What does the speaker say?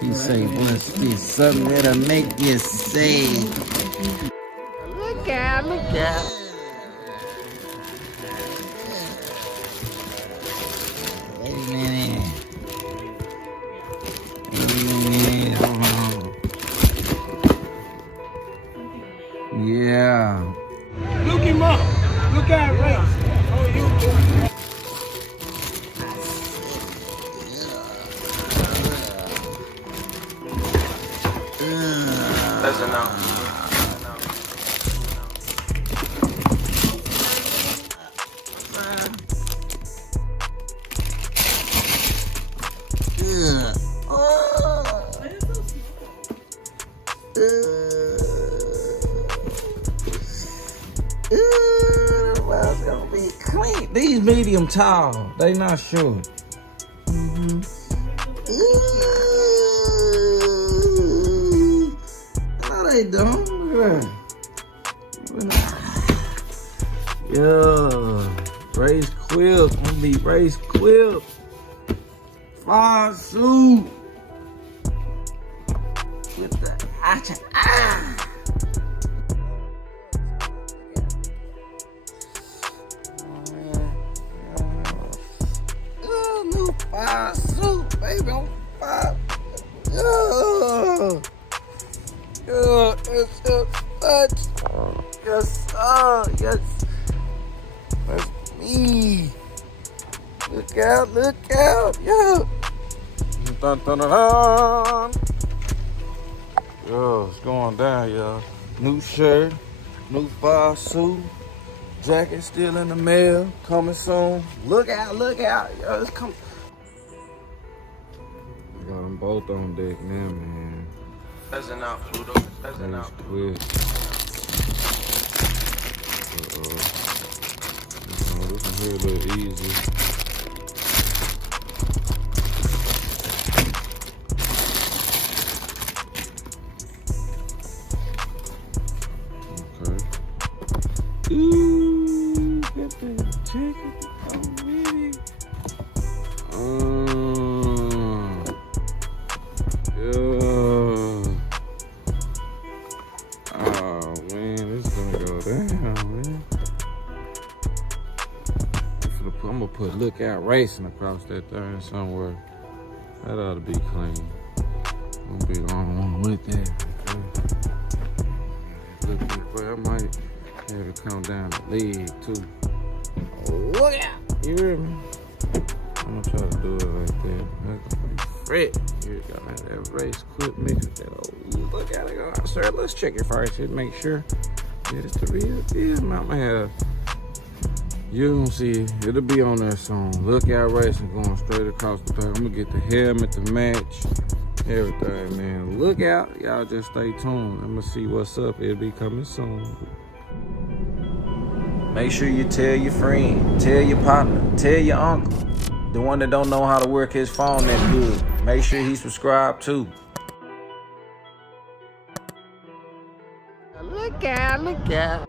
He say, must be something that'll make you say. Look out, look out. Wait a minute. Hold on. Yeah. Look him up. Look at race. Oh, you. That's enough. It's gonna be clean. These medium tall, they not short. No, they don't. Look at that. Yeah, race quilt. I'm gonna be race quilt. Fire suit with the new fire suit, baby. I'm fire. It's such. Yes, yes. That's me. Look out, yeah. Dun, dun, dun, dun. Yo, it's going down, y'all. New shirt, new fire suit, jacket still in the mail, coming soon. Look out, yo, it's coming. Got them both on deck now, man. That's enough, Pluto. That's enough. Quick. This one here a little easy. Ooh, get the chicken already. Yeah. Oh man, this is gonna go down, man. I'm gonna put lookout racing across that thing somewhere. That ought to be clean. I'm gonna be the only one with that. Okay. I might have to come down the leg too. Look out! You hear me? I'm gonna try to do it like that. Fred, you gotta have that race quick mix with that old. Look at it go. Sir, let's check it first. Just make sure. Yeah, it's the real deal. I'm gonna have. You gonna see it. It'll be on there soon. Look out racing going straight across the pack. I'm gonna get the helmet to match. Everything, man. Look out. Y'all just stay tuned. I'm gonna see what's up. It'll be coming soon. Make sure you tell your friend, tell your partner, tell your uncle, the one that don't know how to work his phone that good. Make sure he subscribed too. Look out, look out.